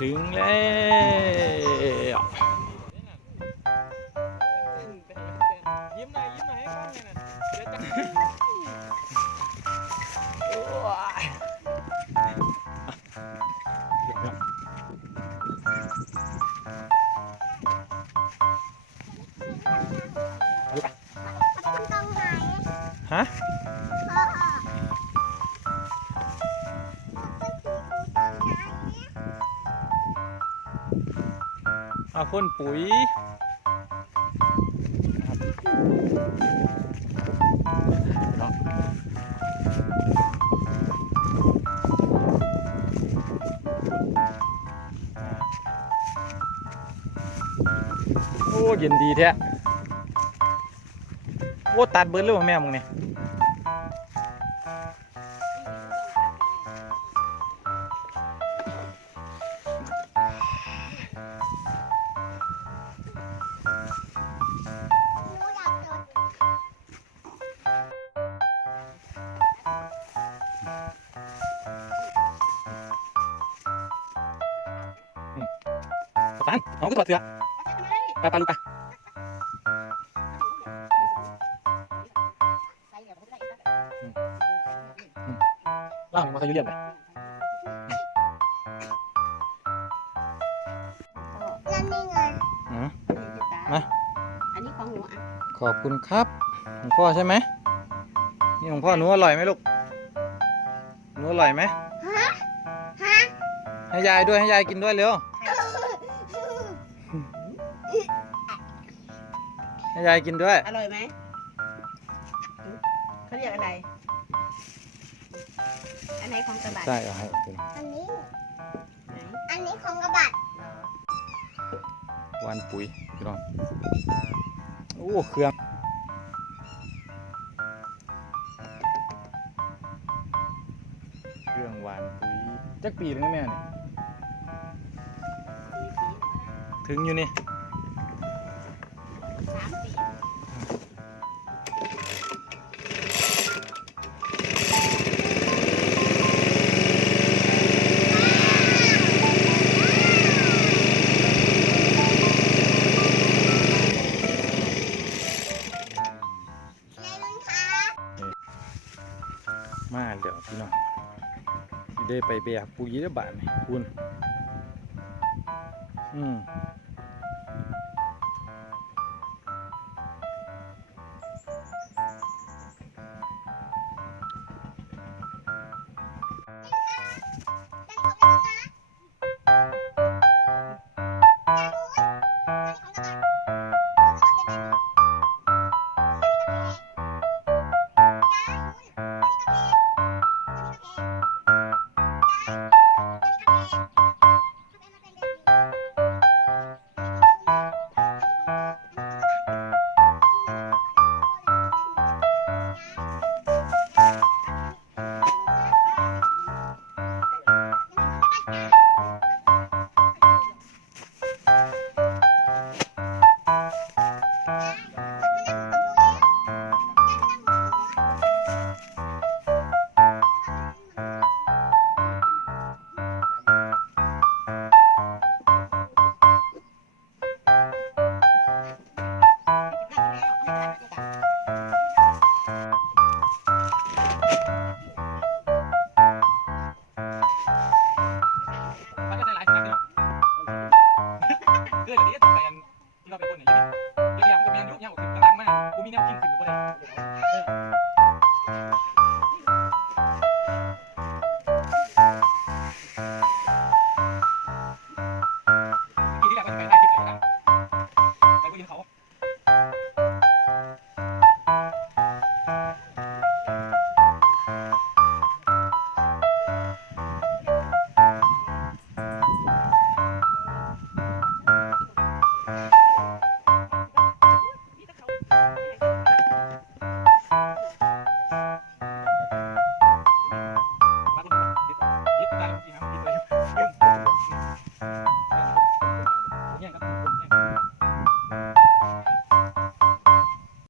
ถึงแล้วยิ้มหน่อยยิ้มหน่อยให้กล้องหน่อยนะเดี๋ยวจะคุณตรงไหนฮะ อาพ่นปุ๋ยโอ้เย็นดีแท้โอ้ตัดเบิร์ดเลยว่ะแม่มึงเนี่ย ตันน้องก็ถอดเสื้อไปไปลูกไปล่างมาใส่ยูเรียนไปนั่นนี่ไงอืมมามาอันนี้ของหนูอะขอบคุณครับหลวงพ่อใช่ไหมนี่หลวงพ่อหนูอร่อยไหมลูกหนูอร่อยไหมฮะฮะให้ยายด้วยให้ยายกินด้วยเร็ว ให้ยายกินด้วย อร่อยไหมเขาเรียกอะไร อันไหนของกระบะใช่เอาให้กินอันนี้ไหนอันนี้ของกระบะหวานปุ๋ยพี่น้องโอ้เครื่องเครื่องหวานปุ๋ยจักปีนึงนะแม่นี่สี่ปีถึงอยู่นี่ มาเดี๋ยวพี่น้องได้ไปแบกปุ๋ยได้อบาดนี่คุณอืม みな研これ。